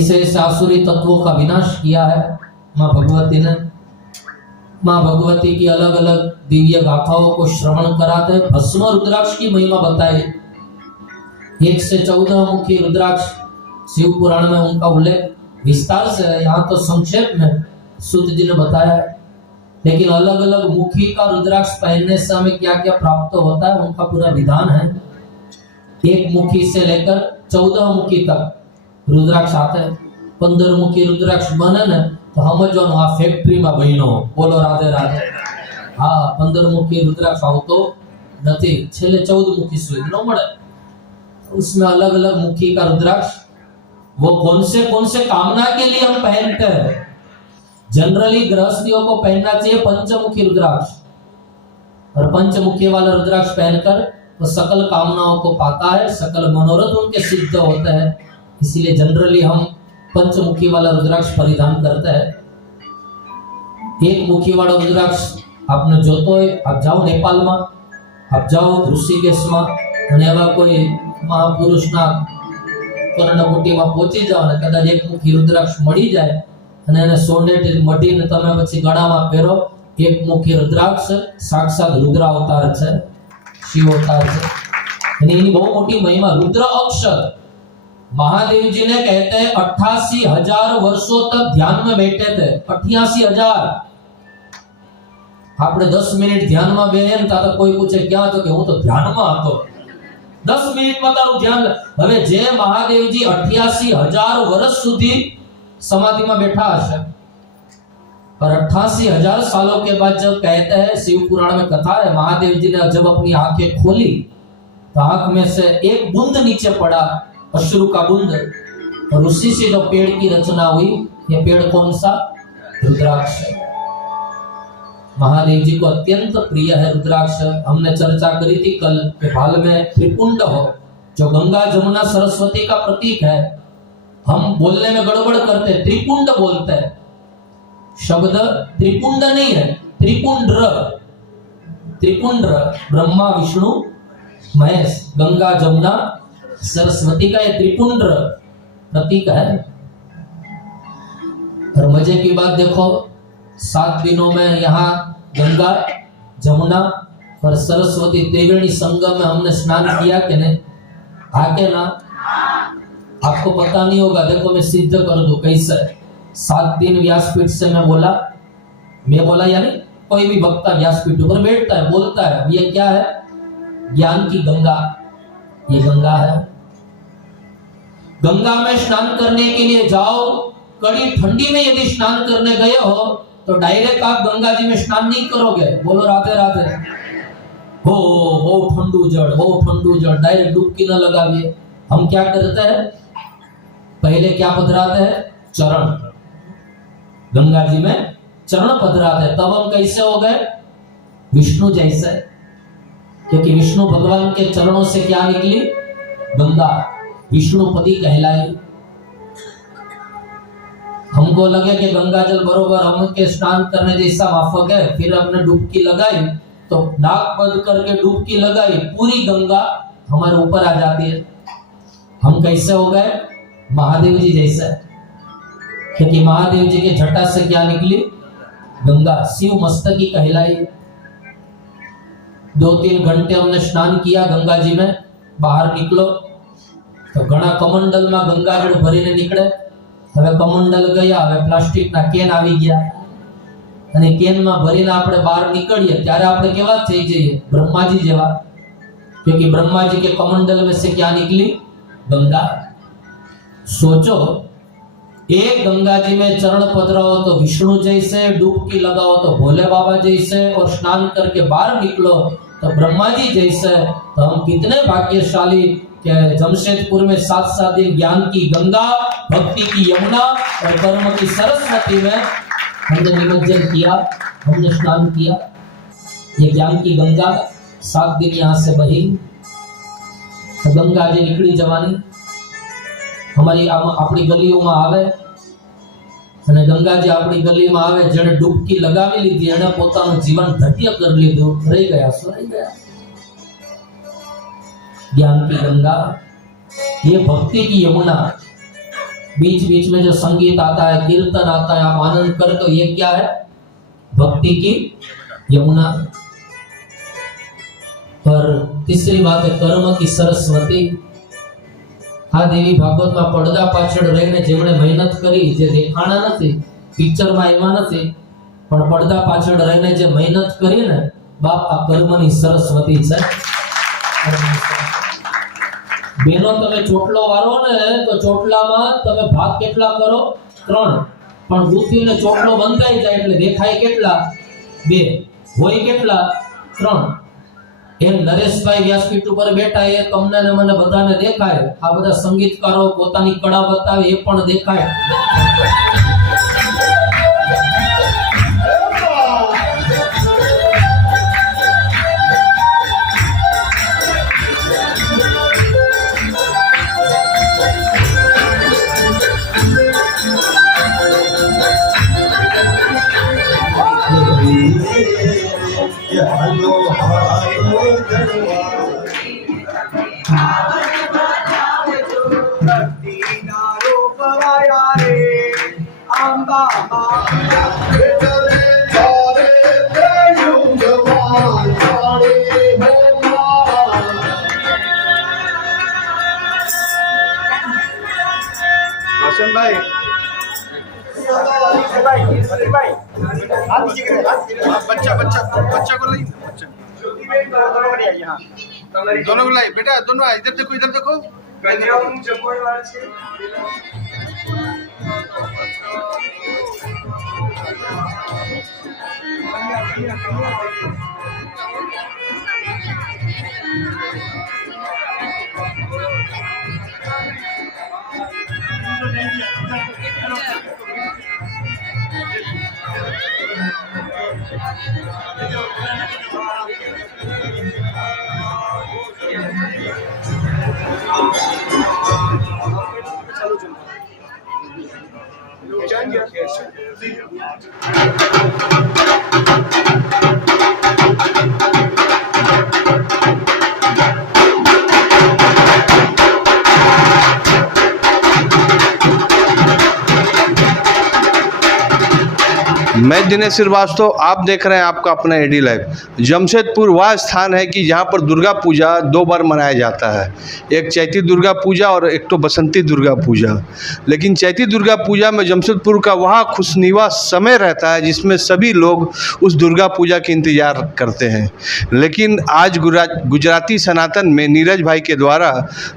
ऐसे ऐसे आसुरी तत्वों का विनाश किया है माँ भगवती ने। माँ भगवती की अलग अलग दिव्य गाथाओं को श्रवण कराते भस्म रुद्राक्ष की महिमा बताई। 1 से 14 मुखी रुद्राक्ष शिव पुराण में उनका उल्लेख विस्तार से है, यहाँ तो संक्षेप में सूत जी ने बताया है। लेकिन अलग अलग मुखी का रुद्राक्ष पहनने से हमें क्या क्या प्राप्त होता है उनका पूरा विधान है। 1 मुखी से लेकर 14 मुखी तक रुद्राक्ष आते हैं। 15 मुखी रुद्राक्ष बने न तो हम जो फैक्ट्री में बहनो बोलो राधे राधे। हाँ 15 मुखी रुद्राक्ष आवतो नहीं, छेले 14 मुखी सुई न मळे। उसमें अलग अलग मुखी का रुद्राक्ष वो कौन से कामना के लिए हम पहनते हैं। जनरली गृहस्थियों को पहनना चाहिए पंचमुखी रुद्राक्ष, और पंचमुखी वाला रुद्राक्ष पहनकर वो सकल कामनाओं को पाता है, सकल मनोरथ उनके सिद्ध होते हैं। इसीलिए जनरली हम पंचमुखी वाला रुद्राक्ष परिधान करते हैं। 1 मुखी वाला रुद्राक्ष आपने जो तो आप जाओ नेपाल में, आप जाओ ऋषिकेश में અને એવા કોઈ મહાપુરુષના કર્ણકુટીમાં પહોંચી જાઓ ને કદાચ 1 મુખી રુદ્રાક્ષ મળી જાય અને એને સોનેટી મઢીને તમે પછી ગળામાં પહેરો। 1 મુખી રુદ્રાક્ષ સાક્ષાત રુદ્ર અવતાર છે, શિવ અવતાર છે। અને એની બહુ મોટી મહિમા। रुद्र अक्षर महादेव जी ने कहते हैं 88,000 वर्षों तक ध्यान में बैठे थे। 88,000। આપણે 10 મિનિટ ધ્યાનમાં બેહે ને તા તો કોઈ પૂછે ક્યાં તો કે હું તો ધ્યાનમાં હતો। 10 મિનિટમાં તારું ध्यान। હવે જે મહાદેવજી 88,000 વર્ષ સુધી समाधि में बैठा हશે, और 88,000 सालों के बाद जब कहते हैं शिव पुराण में कथा है महादेव जी ने जब अपनी आंखें खोली तो आंख में से एक बूंद नीचे पड़ा, अश्रु का बूंद, और उसी से जो पेड़ की रचना हुई। ये पेड़ कौन सा? रुद्राक्ष। महादेव जी को अत्यंत प्रिय है रुद्राक्ष। हमने चर्चा करी थी कल के भाल में त्रिपुंड हो जो गंगा जमुना सरस्वती का प्रतीक है। हम बोलने में गड़बड़ करते, त्रिपुंड बोलते हैं। शब्द त्रिपुंड नहीं है, त्रिपुंड्र। त्रिपुंड्र ब्रह्मा विष्णु महेश, गंगा जमुना सरस्वती का ये त्रिपुंड्र प्रतीक है। और मजे की बात देखो, 7 दिनों में यहाँ गंगा जमुना और सरस्वती त्रिवेणी संगम में हमने स्नान किया कि नहीं? आके ना आपको पता नहीं होगा। देखो मैं सिद्ध कर दूं कैसे। 7 दिन व्यासपीठ से मैं बोला यानी कोई भी वक्ता व्यासपीठ पर बैठता है, बोलता है। ये क्या है? ज्ञान की गंगा। ये गंगा है। गंगा में स्नान करने के लिए जाओ, कड़ी ठंडी में यदि स्नान करने गए हो तो डायरेक्ट आप गंगा जी में स्नान नहीं करोगे। बोलो राधे राधे। हो ठंडू जड़, डायरेक्ट डुबकी न लगाइए। हम क्या करते हैं? पहले क्या पधराते हैं? चरण। गंगा जी में चरण पधराते हैं। तब हम कैसे हो गए? विष्णु जैसे, क्योंकि विष्णु भगवान के चरणों से क्या निकली? गंगा। विष्णुपति कहलाई। हमको लगे कि गंगा जल बरोबर हम के स्नान करने जैसा माफक है, फिर हमने डुबकी लगाई तो नाक बंद करके डुबकी लगाई, पूरी गंगा हमारे ऊपर आ जाती है। हम कैसे हो गए? महादेव जी जैसे, क्योंकि महादेव जी के जटा से क्या निकली? गंगा। शिव मस्तकी कहलाई। 2-3 घंटे हमने स्नान किया गंगा जी में, बाहर निकलो तो घना कमंडल में गंगा जल भरीने निकले। હવે કમંડલ ગયા, હવે પ્લાસ્ટિક ના કેન આવી ગયા, અને કેન માં ભરીને આપણે બહાર નીકળીએ ત્યારે આપણે કેવા થઈ જઈએ? ब्रह्माजी જેવા, क्योंकि ब्रह्मा जी के कमंडल में से क्या निकली? गंगा। सोचो, एक गंगा जी में चरण पधराओ तो विष्णु जैसे, डुबकी लगाओ तो भोले बाबा जैसे, और स्नान करके बाहर निकलो तो ब्रह्मा जी जैसे। तो हम कितने भाग्यशाली कि जमशेदपुर में 7 दिन ज्ञान की गंगा, भक्ति की यमुना और कर्म की सरस्वती में हमने निमज्जन किया, हमने स्नान किया। ये ज्ञान की गंगा 7 दिन यहाँ से बही। तो गंगा जी निकली जवानी हमारी अपनी गलियों में आवे, અને ગંગાજી આપણી ગલીમાં આવે, જેણે ડૂબકી લગાવી લીધી એને પોતાનું જીવન ધન્ય કરી લીધું, રહી ગયા, સુરાઈ ગયા। ज्ञान की गंगा, ये भक्ति की यमुना। बीच बीच में जो संगीत आता है, कीर्तन आता है, आप आनंद कर, तो ये क्या है? भक्ति की यमुना। पर तीसरी बात है कर्म की सरस्वती। आ देवी भागवत में પડદા પાછળ રહીને જેમણે મહેનત કરી, જે દેખાણા નથી, પિક્ચર માં આવ્યા નથી, પણ પડદા પાછળ રહીને જે મહેનત કરી ને, બાપ આ કર્મની સરસ્વતી છે। બેનો તમે ચોટલો વારો ને તો ચોટલામાં તમે ભાગ કેટલા કરો? 3, પણ ગુથીને ચોટલો બંધાઈ જાય એટલે દેખાય કેટલા? 2, હોય કેટલા? 3। એમ નરેશભાઈ વ્યાસપીઠ ઉપર બેઠા, એ તમને ને મને બધાને દેખાય। આ બધા સંગીતકારો પોતાની કળા બતાવે, એ પણ દેખાય। बच्चा को लाई, दोनों को लाई बेटा, दोनों इधर देखो, इधर देखो। मैं दिनेश श्रीवास्तव, आप देख रहे हैं आपका अपना एडी लाइव। जमशेदपुर वह स्थान है कि जहाँ पर दुर्गा पूजा 2 बार मनाया जाता है, एक चैती दुर्गा पूजा और एक तो बसंती दुर्गा पूजा। लेकिन चैती दुर्गा पूजा में जमशेदपुर का वह खुशनीवा समय रहता है जिसमें सभी लोग उस दुर्गा पूजा के इंतज़ार करते हैं। लेकिन आज गुजराती सनातन में नीरज भाई के द्वारा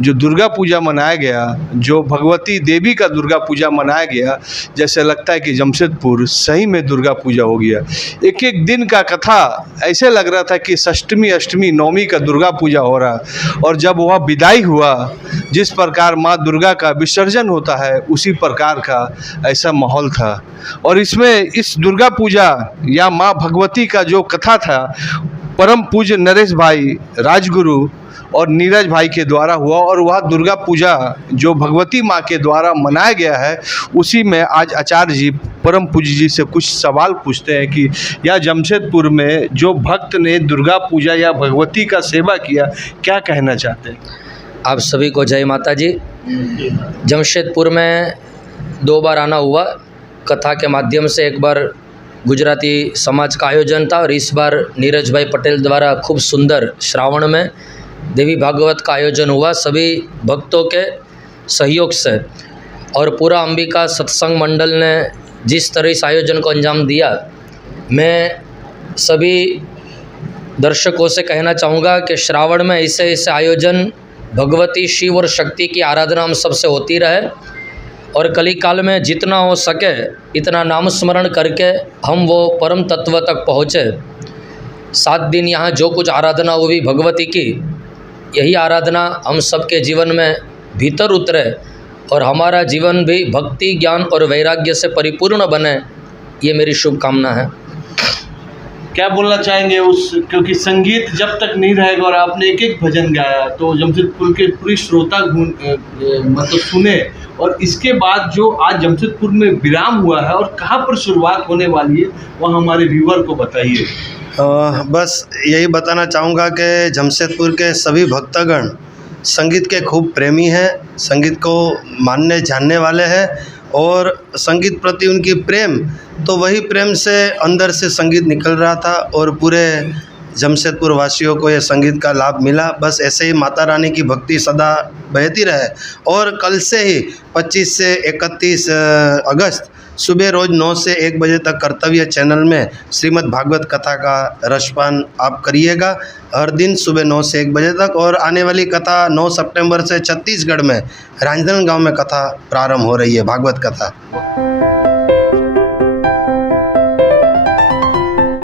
जो दुर्गा पूजा मनाया गया, जो भगवती देवी का दुर्गा पूजा मनाया गया, जैसे लगता है कि जमशेदपुर सही में दुर्गा पूजा हो गया। एक एक दिन का कथा ऐसे लग रहा था कि षष्टमी, अष्टमी, नवमी का दुर्गा पूजा हो रहा। और जब वह विदाई हुआ, जिस प्रकार माँ दुर्गा का विसर्जन होता है, उसी प्रकार का ऐसा माहौल था। और इसमें इस दुर्गा पूजा या माँ भगवती का जो कथा था, परम पूज्य नरेश भाई राजगुरु और नीरज भाई के द्वारा हुआ। और वह दुर्गा पूजा जो भगवती माँ के द्वारा मनाया गया है, उसी में आज आचार्य जी परम पूज्य जी से कुछ सवाल पूछते हैं कि यह जमशेदपुर में जो भक्त ने दुर्गा पूजा या भगवती का सेवा किया, क्या कहना चाहते हैं? आप सभी को जय माता जी। जमशेदपुर में 2 बार आना हुआ। कथा के माध्यम से एक बार गुजराती समाज का आयोजन था और इस बार नीरज भाई पटेल द्वारा खूब सुंदर श्रावण में देवी भागवत का आयोजन हुआ, सभी भक्तों के सहयोग से। और पूरा अंबिका सत्संग मंडल ने जिस तरह इस आयोजन को अंजाम दिया, मैं सभी दर्शकों से कहना चाहूँगा कि श्रावण में ऐसे ऐसे आयोजन भगवती शिव और शक्ति की आराधना हम सबसे होती रहे। और कली काल में जितना हो सके इतना नाम स्मरण करके हम वो परम तत्व तक पहुँचे। 7 दिन यहाँ जो कुछ आराधना हुई भगवती की, यही आराधना हम सबके जीवन में भीतर उतरे और हमारा जीवन भी भक्ति, ज्ञान और वैराग्य से परिपूर्ण बने, ये मेरी शुभकामना है। क्या बोलना चाहेंगे क्योंकि संगीत जब तक नहीं रहेगा और आपने एक एक भजन गाया तो जमशेदपुर के पूरी श्रोता मतलब सुने, और इसके बाद जो आज जमशेदपुर में विराम हुआ है और कहाँ पर शुरुआत होने वाली है, वह हमारे व्यूअर को बताइए। बस यही बताना चाहूँगा कि जमशेदपुर के सभी भक्तगण संगीत के खूब प्रेमी हैं, संगीत को मानने जानने वाले हैं और संगीत प्रति उनकी प्रेम, तो वही प्रेम से अंदर से संगीत निकल रहा था और पूरे जमशेदपुर वासियों को ये संगीत का लाभ मिला। बस ऐसे ही माता रानी की भक्ति सदा बहती रहे। और कल से ही 25 से 31 अगस्त सुबह रोज़ 9 से 1 बजे तक कर्तव्य चैनल में श्रीमद् भागवत कथा का रसपान आप करिएगा, हर दिन सुबह 9 से 1 बजे तक। और आने वाली कथा 9 सितंबर से छत्तीसगढ़ में राजनांदगांव में कथा प्रारंभ हो रही है, भागवत कथा।